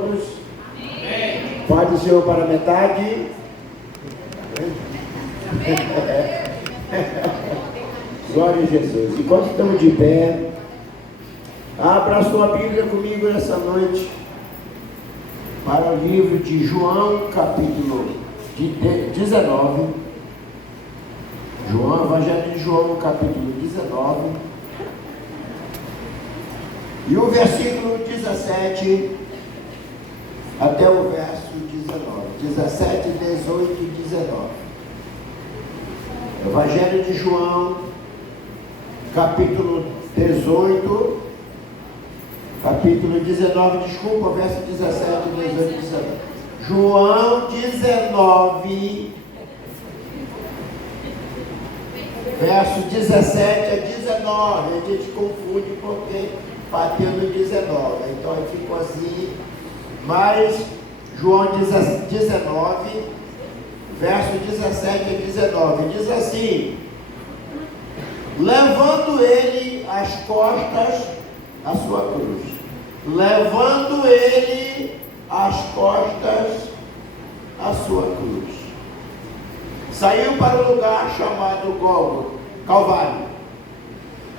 todos? Amém. Paz do Senhor para metade. Glória a Jesus. Enquanto estamos de pé, abra a sua Bíblia comigo nessa noite para o livro de João, capítulo 19. João, Evangelho de João, capítulo 19. E o versículo 17 até o verso 19. 17, 18 e 19. Evangelho de João, capítulo 18, capítulo 19, desculpa, verso 17, 18 e 19. João 19, verso 17 a 19. A gente confunde porque bateu no 19, então ficou assim. Mas João 19, verso 17 a 19, diz assim: levando ele às costas a sua cruz, levando ele às costas a sua cruz, saiu para o lugar chamado Gólgota, Calvário,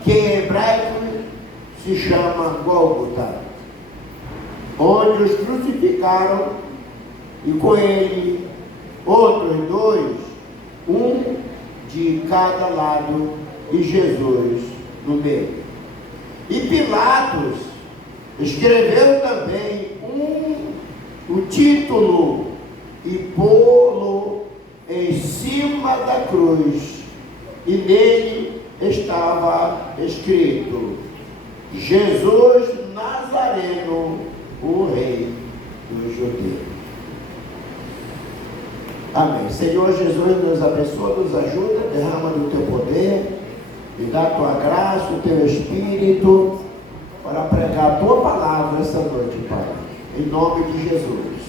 que em hebraico se chama Gólgota, onde os crucificaram, e com ele outros dois, um de cada lado, e Jesus no meio. E Pilatos escreveu também o título e pô-lo em cima da cruz, e nele estava escrito: Jesus Nazareno, o Rei dos Judeus. Amém. Senhor Jesus, nos abençoa, nos ajuda, derrama do teu poder e dá a tua graça, o teu Espírito, para pregar a tua palavra essa noite, Pai. Em nome de Jesus.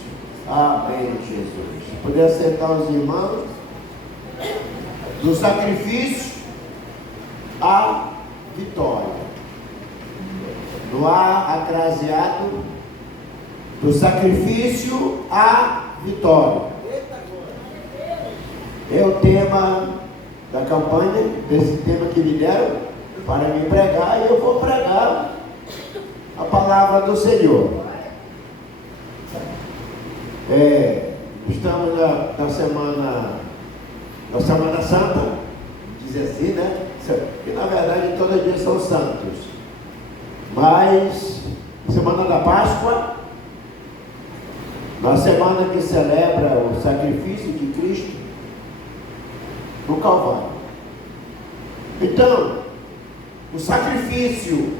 Amém, Jesus. Poder aceitar os irmãos do sacrifício à vitória. No ar acraseado, do sacrifício à vitória. É o tema da campanha, desse tema que me deram para me pregar, e eu vou pregar a palavra do Senhor. Estamos na Semana Santa, diz assim, né? Que na verdade todos dias são santos, mas Semana da Páscoa, na semana que celebra o sacrifício de Cristo no Calvário. Então, o sacrifício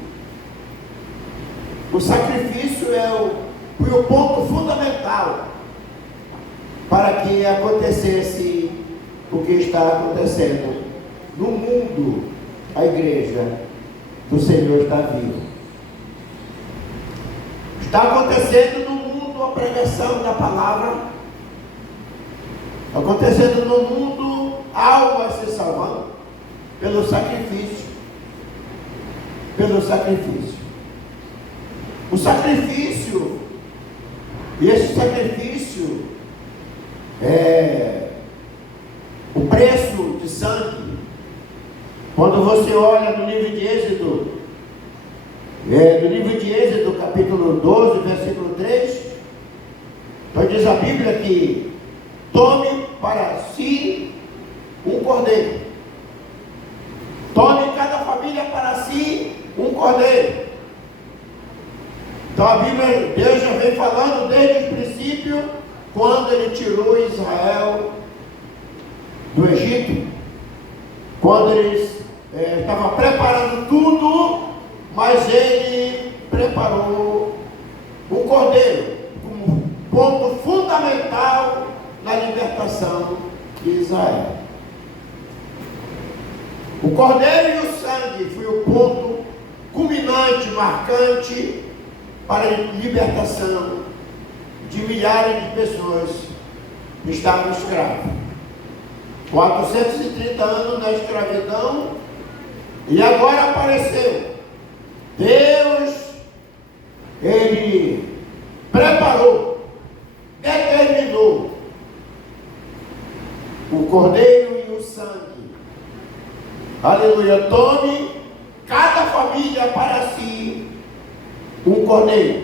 foi o ponto fundamental para que acontecesse o que está acontecendo no mundo. A igreja do Senhor está viva. Está acontecendo no mundo a pregação da palavra, acontecendo no mundo almas se salvando pelo sacrifício. O sacrifício, e esse sacrifício é o preço de sangue. Quando você olha no livro de Êxodo, capítulo 12, versículo 3, então diz a Bíblia que tome para si um cordeiro. Tome cada família para si um cordeiro. Então a Bíblia, Deus já vem falando desde o princípio, quando Ele tirou Israel do Egito, quando eles estavam preparando tudo, mas Ele preparou o cordeiro como ponto fundamental na libertação de Israel. O cordeiro e o sangue foi o ponto culminante, marcante para a libertação de milhares de pessoas que estavam escravos. 430 anos na escravidão, e agora apareceu Deus. Ele preparou, determinou o cordeiro e o sangue. Aleluia. Tome cada família para si um cordeiro.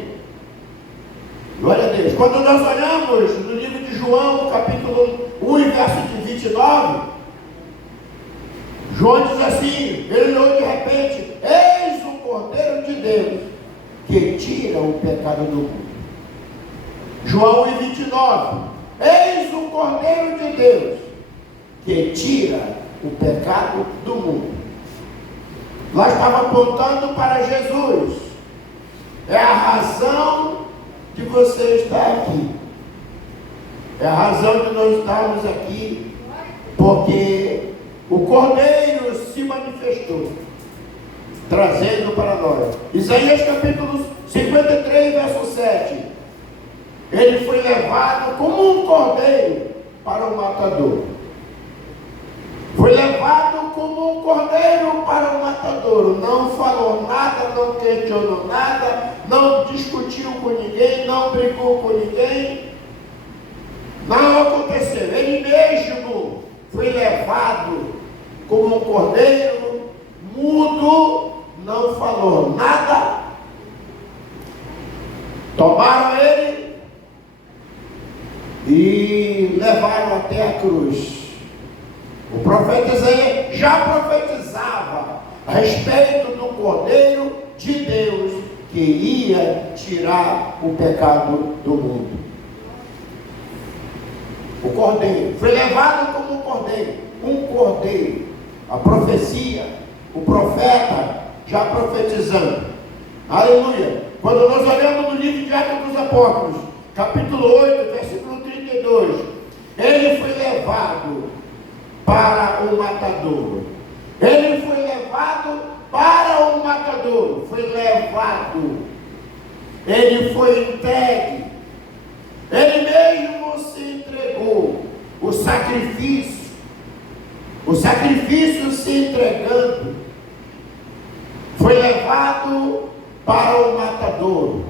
Glória a Deus. Quando nós olhamos no livro de João, capítulo 1, verso 29, João diz assim, ele olhou de repente, eis o Cordeiro de Deus, que tira o pecado do mundo. João 1,29, eis o Cordeiro de Deus, que tira o pecado do mundo. Lá estava apontando para Jesus. É a razão de você estar aqui. É a razão de nós estarmos aqui, porque o Cordeiro se manifestou, trazendo para nós. Isaías capítulo 53, verso 7. Ele foi levado como um cordeiro para o matador. Foi levado como um cordeiro para o matadouro. Não falou nada, não questionou nada, não discutiu com ninguém, não brigou com ninguém. Não aconteceu. Ele mesmo foi levado como um cordeiro, mudo, não falou nada. Tomaram ele e levaram até a cruz. O profeta Isaías já profetizava a respeito do Cordeiro de Deus que ia tirar o pecado do mundo. O Cordeiro foi levado como um cordeiro. A profecia, o profeta já profetizando. Aleluia. Quando nós olhamos no livro de Atos dos Apóstolos, capítulo 8, versículo 32, ele foi levado para o matadouro. Ele foi levado para o matadouro. Foi levado. Ele foi entregue. Ele mesmo se entregou. O sacrifício se entregando. Foi levado para o matadouro.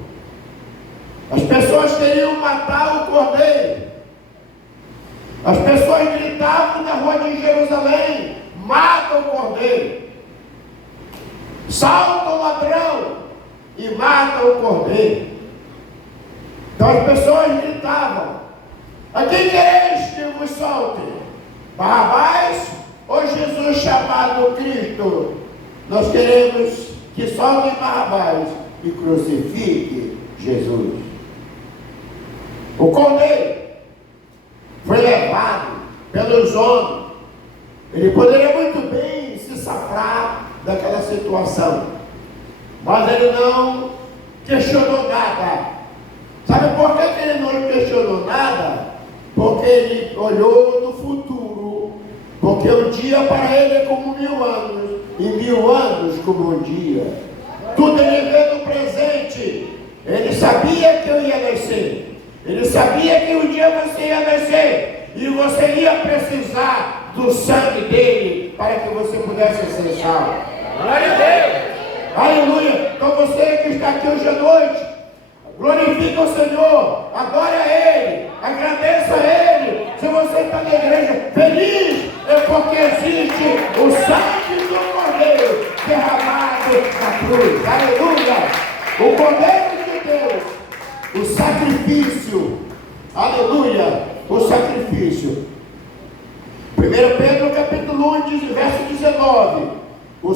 As pessoas queriam matar o cordeiro. As pessoas gritavam na rua de Jerusalém: mata o cordeiro. Salta o ladrão e mata o cordeiro. Então as pessoas gritavam: a quem quereis que vos solte? Barrabás ou Jesus chamado Cristo? Nós queremos que solte Barrabás e crucifique Jesus. O cordeiro foi levado pelos homens. Ele poderia muito bem se safrar daquela situação, mas ele não questionou nada. Sabe por que ele não questionou nada? Porque ele olhou no futuro. Porque um dia para ele é como 1000 anos, e 1000 anos como um dia. Tudo ele vê no presente. Ele sabia que eu ia nascer. Ele sabia que um dia você ia nascer e você ia precisar do sangue dele para que você pudesse ser salvo. Glória a Deus! Aleluia! Então você que está aqui hoje à noite, glorifica o Senhor, adore a Ele, agradeça a Ele. Se você está na igreja feliz, é porque existe o sangue do Cordeiro derramado na cruz. Aleluia! O Cordeiro de Deus, o sacrifício, aleluia, o sacrifício. 1 Pedro capítulo 1, verso 19. O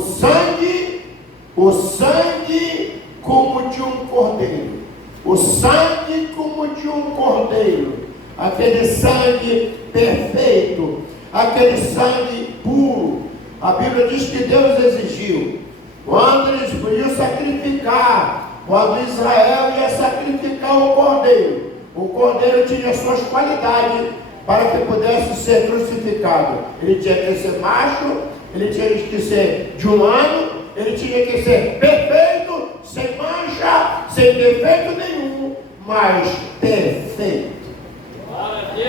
sangue como de um cordeiro. O sangue como de um cordeiro. Aquele sangue perfeito, aquele sangue puro. A Bíblia diz que Deus exigiu. Quando eles podiam sacrificar, quando Israel ia sacrificar o cordeiro tinha suas qualidades para que pudesse ser crucificado. Ele tinha que ser macho, ele tinha que ser de um ano, ele tinha que ser perfeito, sem mancha, sem defeito nenhum, mas perfeito.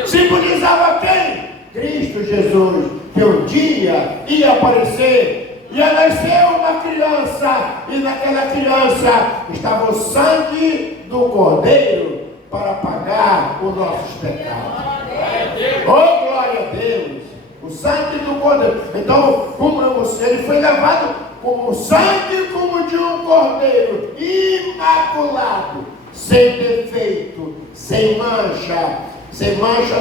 Simbolizava quem? Cristo Jesus, que um dia ia aparecer, ia nascer uma criança, e naquela criança estava o sangue do Cordeiro para pagar os nossos pecados. Oh, glória a Deus! O sangue do Cordeiro. Então, como ele foi levado com o sangue como de um cordeiro, imaculado, sem defeito, sem mancha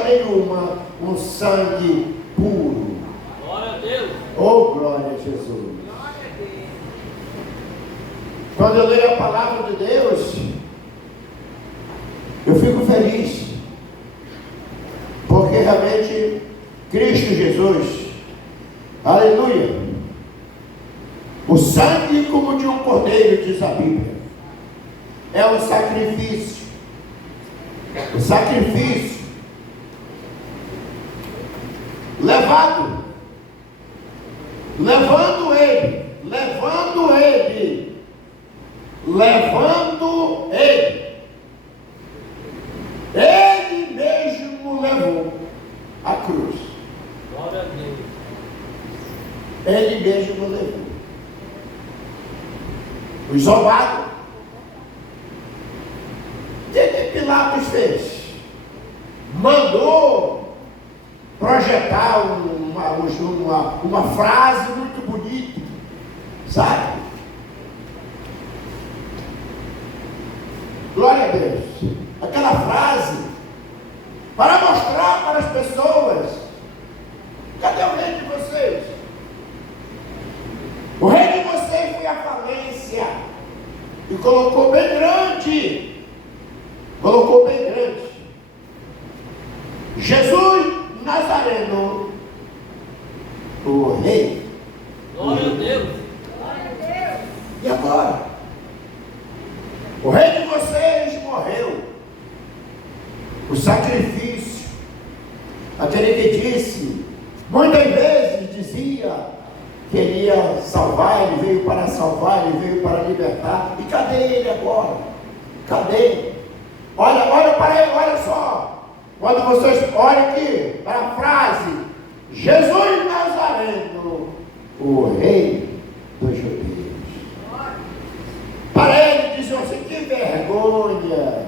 nenhuma, um sangue puro. Glória a Deus. Oh, glória a Jesus. Quando eu leio a palavra de Deus, eu fico feliz, porque realmente Cristo Jesus, aleluia, o sangue como de um cordeiro, diz a Bíblia, é um sacrifício. O sacrifício levando ele mesmo levou a cruz. Glória a Deus. Ele mesmo levou. O zombado. O que Pilatos fez? Mandou projetar uma frase muito bonita, sabe? Glória a Deus. Aquela frase para mostrar para as pessoas: cadê o rei de vocês? O rei de vocês foi à falência e colocou bem grande. Jesus Nazareno, o rei. Glória a Deus. E agora? O rei de vocês morreu. O sacrifício, aquele que disse, muitas vezes dizia que ele ia salvar, ele veio para salvar, ele veio para libertar. E cadê ele agora? Cadê? Olha para ele, olha só. Quando vocês olhem aqui para a frase, Jesus Nazareno, o rei dos judeus. Para ele diziam assim: que vergonha,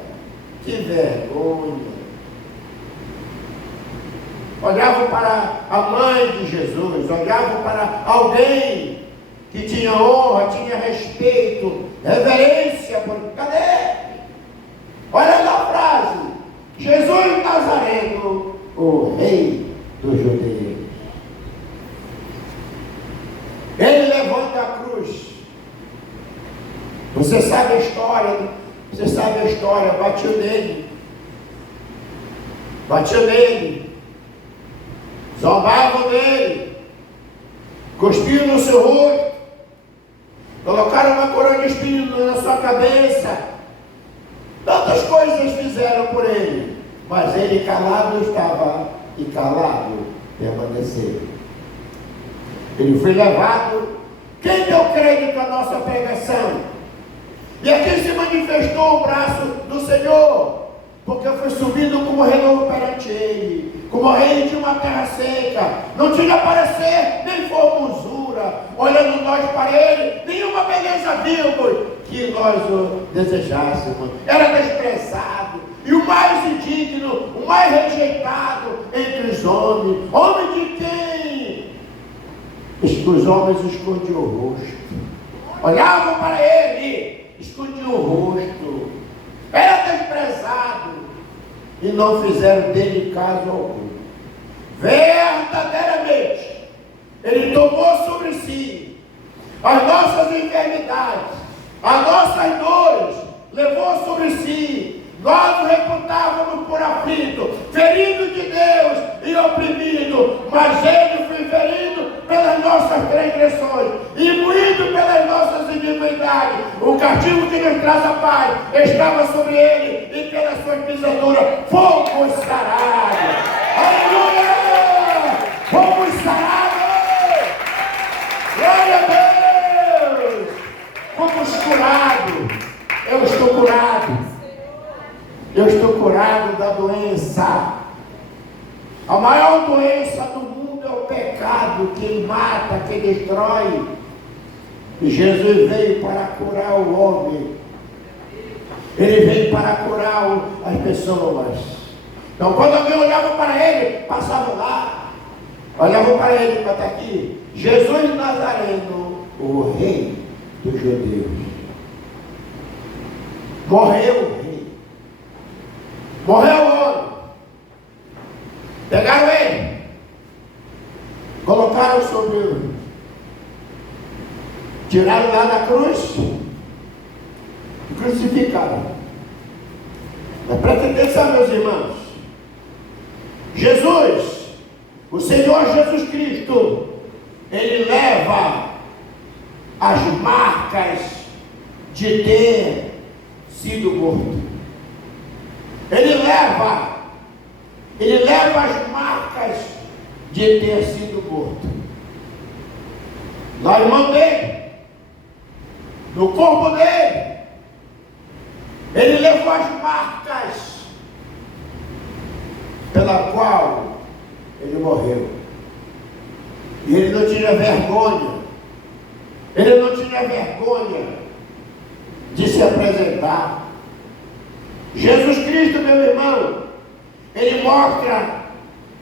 que vergonha. Olhavam para a mãe de Jesus, olhavam para alguém que tinha honra, tinha respeito, reverência. Cadê? Olha lá a frase: Jesus Nazareno, o rei dos judeus. Ele levanta a cruz. Você sabe a história, batiu nele, zombavam dele, cuspiam no seu rosto, colocaram uma coroa de espinho na sua cabeça. Tantas coisas fizeram por ele, mas ele calado estava e calado permaneceu. Ele foi levado. Quem deu crédito à nossa pregação? E aqui se manifestou o braço do Senhor, porque foi subido como renovo perante ele, como rei de uma terra seca. Não tinha parecer, nem formosura, olhando nós para ele, nenhuma beleza vimos que nós o desejássemos. Era desprezado, e o mais indigno, o mais rejeitado entre os homens. Homem de quem os homens escondiam o rosto, olhavam para ele, escondiam o rosto, era desprezado, e não fizeram dele caso algum. Verdadeiramente, ele tomou sobre si as nossas enfermidades, as nossas dores, levou sobre si. Nós o reputávamos por aflito, ferido de Deus e oprimido, mas ele foi ferido pelas nossas transgressões e moído pelas nossas iniquidades. O castigo que nos traz a paz estava sobre ele, e pelas suas pisaduras fomos sarados. Aleluia! Fomos sarados! Glória a Deus! Fomos curados. Eu estou curado. Eu estou curado da doença. A maior doença do mundo é o pecado, que mata, que destrói. E Jesus veio para curar o homem. Ele veio para curar as pessoas. Então, quando alguém olhava para ele, passava lá, olhava para ele, para estar aqui, Jesus Nazareno, o rei dos judeus. Morreu o rei. Morreu o homem. Pegaram ele, colocaram sobre o, tiraram lá da cruz e crucificaram. Mas presta atenção, meus irmãos. Jesus, o Senhor Jesus Cristo, Ele leva as marcas de ter sido morto. Ele leva as marcas de ter sido morto. Na mão dele, no corpo dele, ele levou as marcas pela qual ele morreu. E ele não tinha vergonha. Ele não tinha vergonha de se apresentar. Jesus Cristo, meu irmão, ele mostra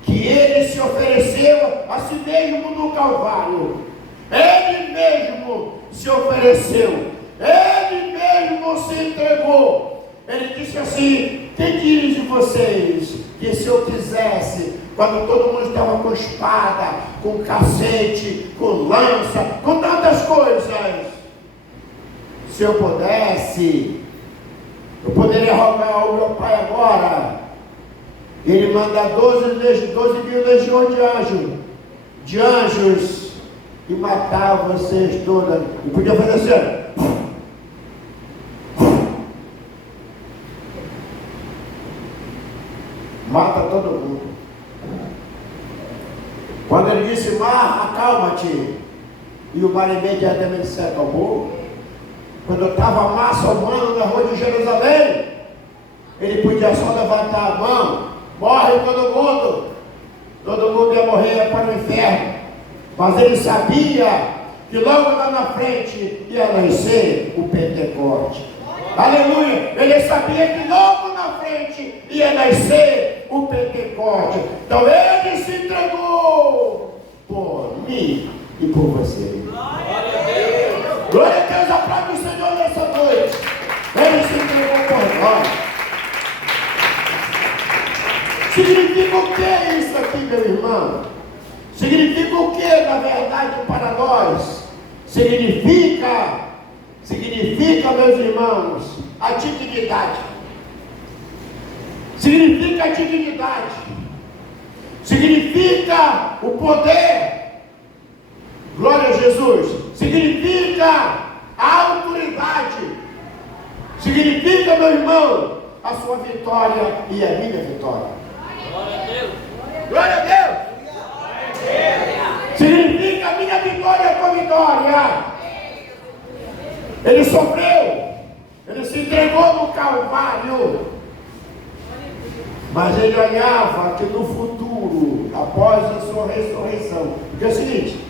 que ele se ofereceu a si mesmo no Calvário. Ele mesmo se ofereceu. Ele mesmo se entregou. Ele disse assim: quem diz de vocês que se eu quisesse, quando todo mundo estava com espada, com cacete, com lança, com tantas coisas, se eu pudesse, eu poderia rogar ao meu Pai agora, ele manda 12 mil legiões de anjos, e matar vocês todas. E podia fazer assim: mata todo mundo. Quando ele disse: mar, acalma-te, e o mar imediatamente se acalmou. Quando estava a massa humana na rua de Jerusalém, ele podia só levantar a mão: morre todo mundo ia morrer para o inferno. Mas ele sabia que logo lá na frente ia nascer o Pentecoste. Aleluia! Ele sabia que logo na frente ia nascer o Pentecoste. Então ele se entregou por mim e por você. Glória a Deus. Glória a Deus, aplaude o Senhor nessa noite. Ele se entregou por nós. Significa o que isso aqui, meu irmão? Significa o que, na verdade, para nós? Significa, meus irmãos, a dignidade. Significa a dignidade. Significa o poder. Glória a Jesus. Significa a autoridade. Significa, meu irmão, a sua vitória e a minha vitória. Glória a Deus. Glória a Deus. Significa a minha vitória e a tua vitória. Ele sofreu, ele se entregou no Calvário, mas ele olhava que no futuro, após a sua ressurreição, porque é o seguinte: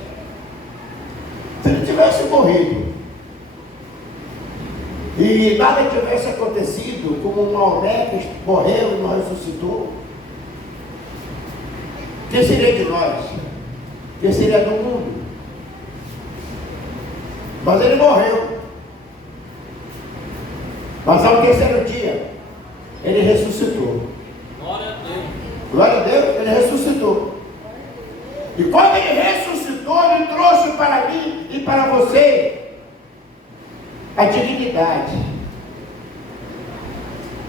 se ele tivesse morrido e nada tivesse acontecido, como Maomé que morreu e não ressuscitou, o que seria de nós? O que seria do mundo? Mas ele morreu. Mas ao terceiro dia, ele ressuscitou. Glória a Deus. Glória a Deus, ele ressuscitou. E quando ele ressuscitou, ele trouxe para mim e para você a dignidade.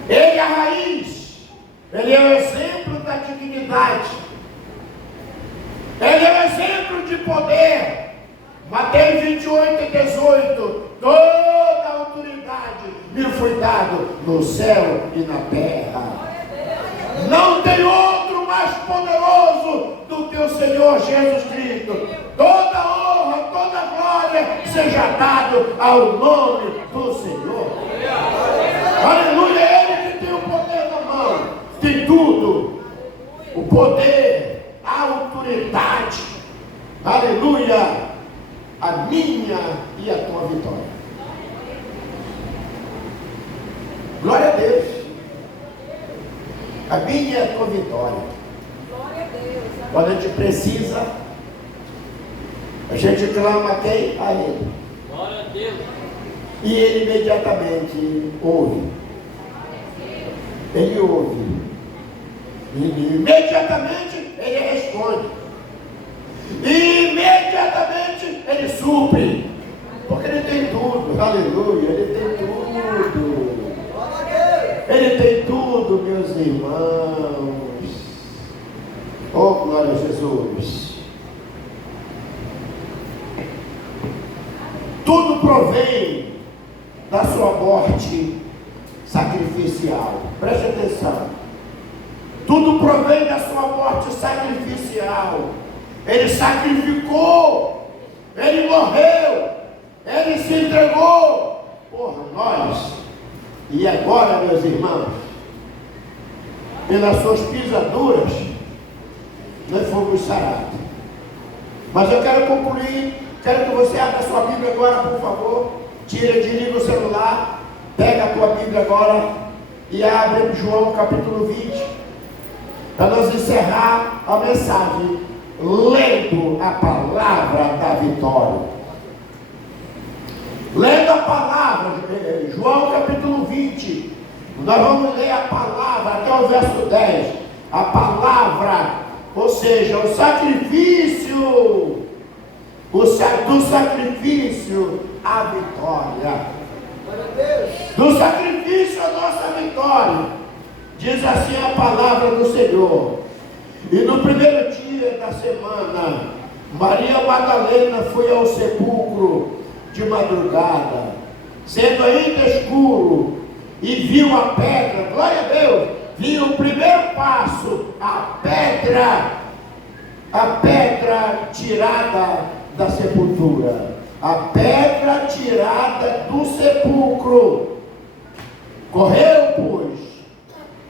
Ele é a raiz. Ele é o exemplo da dignidade. Ele é o exemplo de poder. Mateus 28:18. Toda a autoridade me foi dado no céu e na terra. Não tem outro mais poderoso do que o Senhor Jesus Cristo. Toda honra, toda glória seja dado ao nome do Senhor. Aleluia, Ele que tem o poder na mão. Tem tudo. O poder, a autoridade. Aleluia. A minha e a tua vitória. Glória A minha é a tua vitória. Glória a Deus. Quando a gente precisa, a gente clama a quem? A Ele. Glória a Deus. E Ele imediatamente ouve. Ele ouve. E imediatamente Ele responde. E imediatamente Ele supre. Porque Ele tem tudo. Aleluia. Ele tem tudo. Ele tem tudo, meus irmãos. Oh, glória a Jesus. Tudo provém da sua morte sacrificial. Preste atenção. Tudo provém da sua morte sacrificial. Ele sacrificou. Ele morreu. Ele se entregou por nós. E agora, meus irmãos, pelas suas pisaduras, nós fomos sarados. Mas eu quero concluir, quero que você abra a sua Bíblia agora, por favor. Desliga o celular, pega a tua Bíblia agora e abre João capítulo 20, para nós encerrar a mensagem, lendo a palavra da vitória. Lendo a palavra, João capítulo 20, nós vamos ler a palavra até o verso 10. A palavra, ou seja, o sacrifício, do sacrifício a vitória. Do sacrifício a nossa vitória. Diz assim a palavra do Senhor. E no primeiro dia da semana, Maria Madalena foi ao sepulcro de madrugada, sendo ainda escuro, e viu a pedra, glória a Deus, viu o primeiro passo, a pedra tirada da sepultura, a pedra tirada do sepulcro. Correu, pois,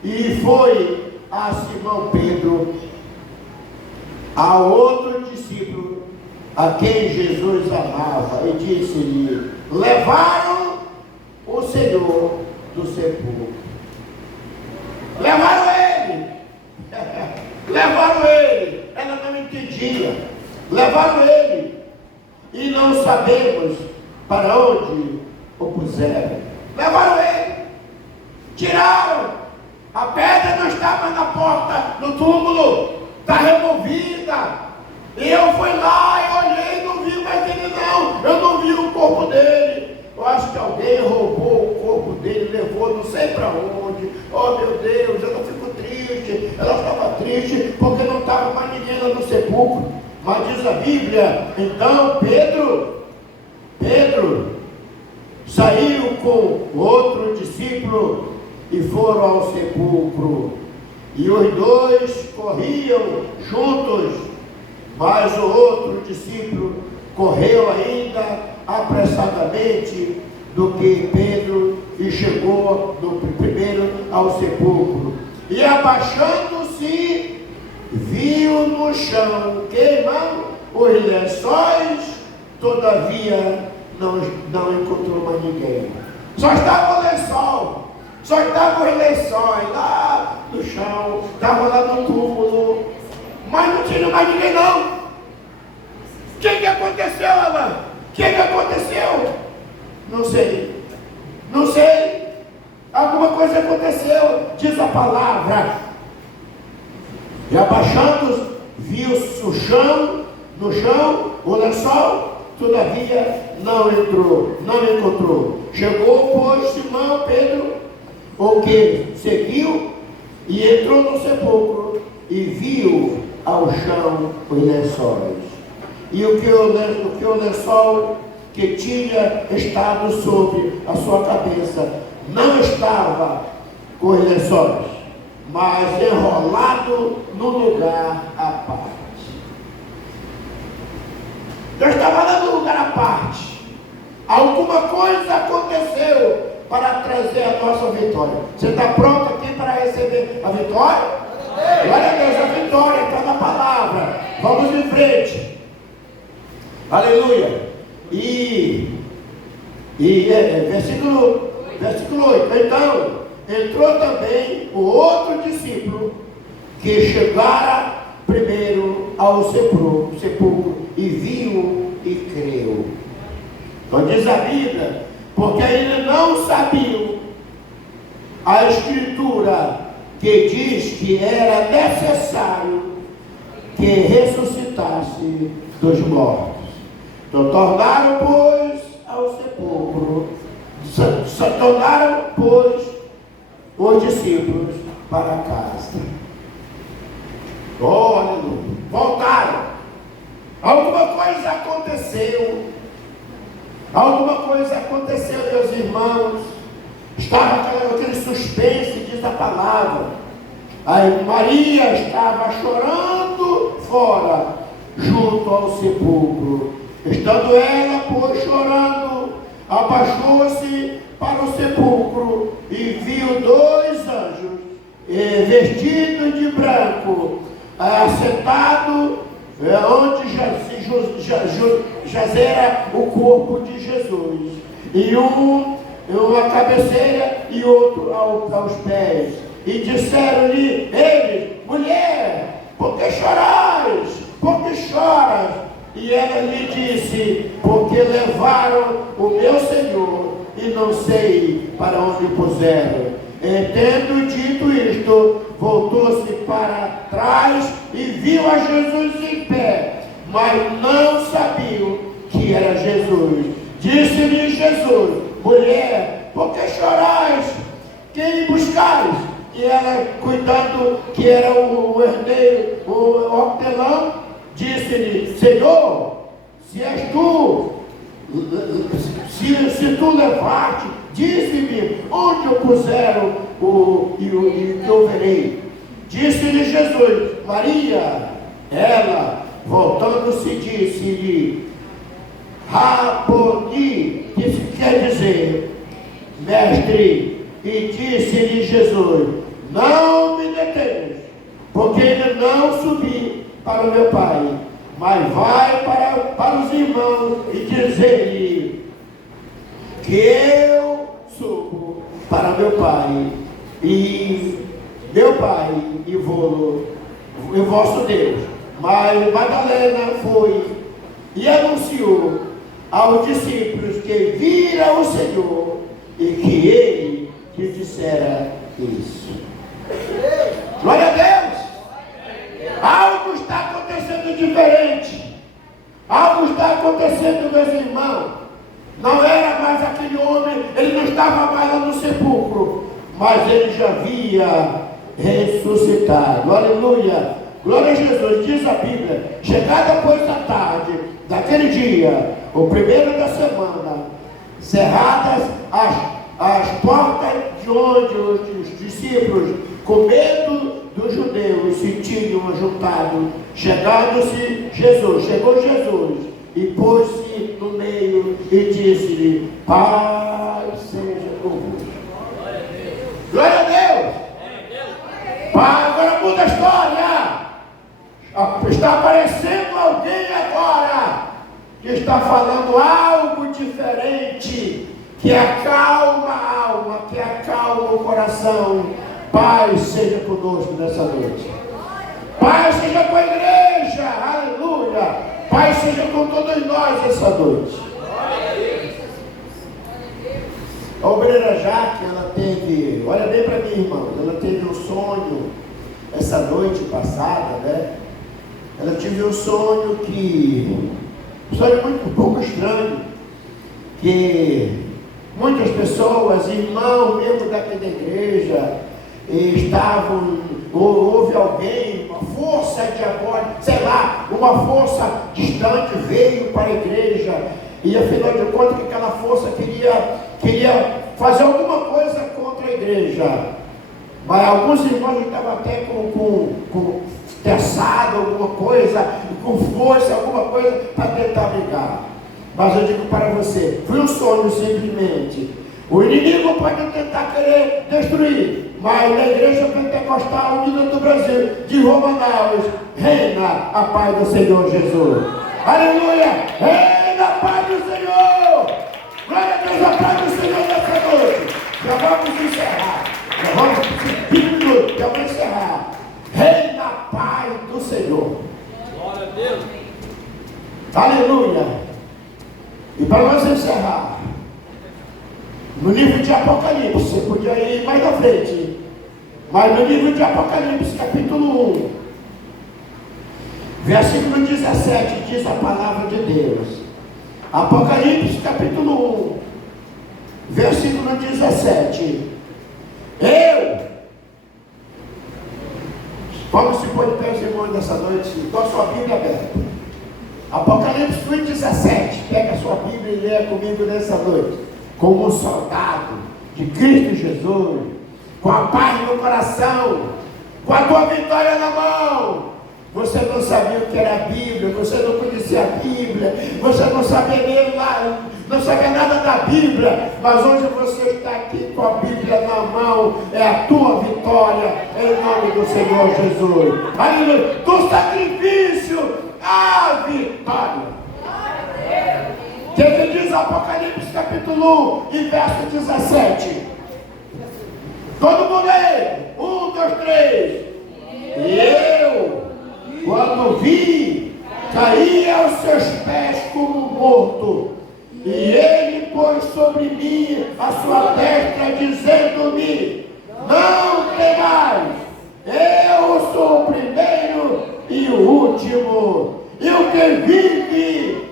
e foi a Simão Pedro, a outro discípulo, a quem Jesus amava, e disse-lhe: levaram o Senhor do sepulcro. Levaram ele. Levaram ele. Ela não entendia. Levaram ele. E não sabemos para onde o puseram. Levaram ele. Tiraram. A pedra não estava na porta do túmulo. Está removida. E eu fui lá e olhei e não vi mais ele não. Eu não vi o corpo dele. Eu acho que alguém roubou o corpo dele, levou não sei para onde. Oh meu Deus, eu não fico triste. Ela estava triste porque não estava mais ninguém lá no sepulcro. Mas diz a Bíblia, então Pedro saiu com outro discípulo e foram ao sepulcro. E os dois corriam juntos. Mas o outro discípulo correu ainda apressadamente do que Pedro e chegou primeiro ao sepulcro. E abaixando-se, viu no chão, queimando os lençóis, todavia não encontrou mais ninguém. Só estava o lençol, só estavam os lençóis lá no chão, estava lá no túmulo. Mas não tinha mais ninguém não. O que aconteceu, Alain? O que aconteceu? Não sei. Não sei. Alguma coisa aconteceu, diz a palavra. E abaixando, viu no chão, o lençol, todavia não encontrou. Chegou, pois, Simão Pedro, o que seguiu, e entrou no sepulcro, e viu ao chão os lençóis. E o que o lençol que tinha estado sobre a sua cabeça não estava com os lençóis, mas enrolado no lugar à parte. Eu estava lá no lugar à parte. Alguma coisa aconteceu para trazer a nossa vitória. Você está pronto aqui para receber a vitória? Glória a Deus, a vitória está na palavra. Vamos em frente. Aleluia. Versículo 8. Então, entrou também o outro discípulo que chegara primeiro ao sepulcro e viu e creu. Então diz a Bíblia, porque ele não sabia a Escritura que diz que era necessário que ressuscitasse dos mortos. Então tornaram, pois, ao sepulcro, tornaram, pois, os discípulos para casa. Oh, aleluia. Voltaram. Alguma coisa aconteceu. Alguma coisa aconteceu, meus irmãos. Estava aquele suspense, diz a palavra. Aí Maria estava chorando fora, junto ao sepulcro. Estando ela, pois, chorando, abaixou-se para o sepulcro e viu dois anjos, vestidos de branco, assentado onde jazera o corpo de Jesus. E uma cabeceira e outro aos pés. E disseram-lhe eles: mulher, por que chorais? Por que choras? E ela lhe disse: porque levaram o meu Senhor e não sei para onde o puseram. E tendo dito isto, voltou-se para trás e viu a Jesus em pé, mas não sabiam que era Jesus. Disse-lhe Jesus: mulher, por que chorais? Quem buscais? E ela, cuidando que era o herdeiro, o hortelão, disse-lhe: Senhor, se és tu, se tu levaste, dize-me onde o puseram e eu verei. Disse-lhe Jesus: Maria. Ela, voltando-se, disse-lhe: Raboni, que quer dizer mestre. E disse-lhe Jesus: não me detenhas, porque ele não subi para o meu Pai, mas vai para os irmãos e dizer-lhe que eu subo para meu Pai e o vosso Deus. Mas Madalena foi e anunciou aos discípulos que vira o Senhor e que ele lhe dissera isso. Glória a Deus! Algo está acontecendo diferente. Algo está acontecendo, meus irmãos. Não era mais aquele homem, ele não estava mais lá no sepulcro, mas ele já havia ressuscitado. Aleluia! Glória a Jesus. Diz a Bíblia: chegada, pois, a tarde daquele dia, o primeiro da semana, cerradas as portas de onde os discípulos, com medo dos judeus, se tinham ajuntado, chegou Jesus e pôs-se no meio e disse-lhe: Pai seja convosco. Glória a Deus! Pai, agora muda a história. Está aparecendo alguém agora que está falando algo diferente, que acalma a alma, que acalma o coração. Pai seja conosco nessa noite. Pai seja com a igreja, aleluia. Pai seja com todos nós essa noite. A obreira Jaque, ela teve, olha bem para mim, irmão, ela teve um sonho essa noite passada, né? Ela teve um sonho muito pouco estranho, que muitas pessoas, irmãos mesmo daqui da igreja, houve alguém, uma força diabólica, sei lá, uma força distante veio para a igreja, e afinal de contas que aquela força queria fazer alguma coisa contra a igreja. Mas alguns irmãos estavam até com teçado, alguma coisa, com força, alguma coisa para tentar brigar. Mas eu digo para você, foi um sonho simplesmente. O inimigo pode tentar querer destruir, mas na igreja pentecostal unida do Brasil, de Romanaus, reina a paz do Senhor Jesus. Aleluia! Reina a paz do Senhor! Glória a Deus, a paz do Senhor nessa noite. Já vamos encerrar. Já vamos 20 minutos, já vamos encerrar. Reina Senhor. Glória a Deus. Aleluia. E para nós encerrar, no livro de Apocalipse, você podia ir mais na frente, mas no livro de Apocalipse, capítulo 1, versículo 17, diz a palavra de Deus. Apocalipse, capítulo 1, versículo 17. Vamos se pôr de pé, irmãos, nessa noite, com a sua Bíblia aberta. Apocalipse 1,17. Pega a sua Bíblia e leia comigo nessa noite. Como um soldado de Cristo Jesus, com a paz no coração, com a tua vitória na mão. Você não sabia o que era a Bíblia, você não conhecia a Bíblia, você não sabia nem lá, não sabia nada da Bíblia, mas hoje você está aqui com a Bíblia na mão, é a tua vitória, em nome do Senhor Jesus. Aleluia. Do sacrifício à vitória. O que diz Apocalipse capítulo 1 e verso 17? Todo mundo aí, 1, 2, 3. E eu, quando vi, caí aos seus pés como morto, e ele pôs sobre mim a sua destra, dizendo-me: não temais, eu sou o primeiro e o último, e o que vive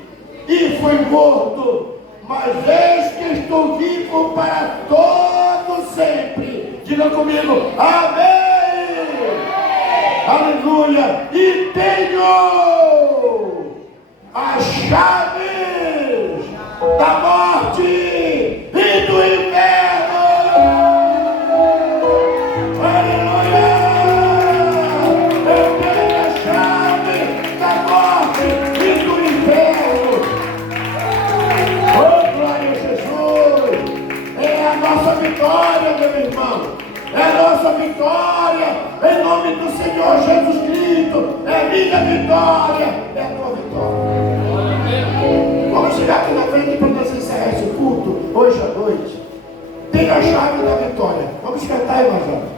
e fui morto, mas eis que estou vivo para todo sempre. Diga comigo, amém! Aleluia! E tenho as chaves da morte e do inferno. Aleluia! Eu tenho a chave da morte e do inferno. Oh, glória a Jesus! É a nossa vitória, meu irmão. É a nossa vitória, em nome do Senhor Jesus Cristo. É minha vitória, é a tua vitória. Vamos chegar aqui na frente para nós encerrar esse culto hoje à noite. Tem a chave da vitória. Vamos cantar, irmãos.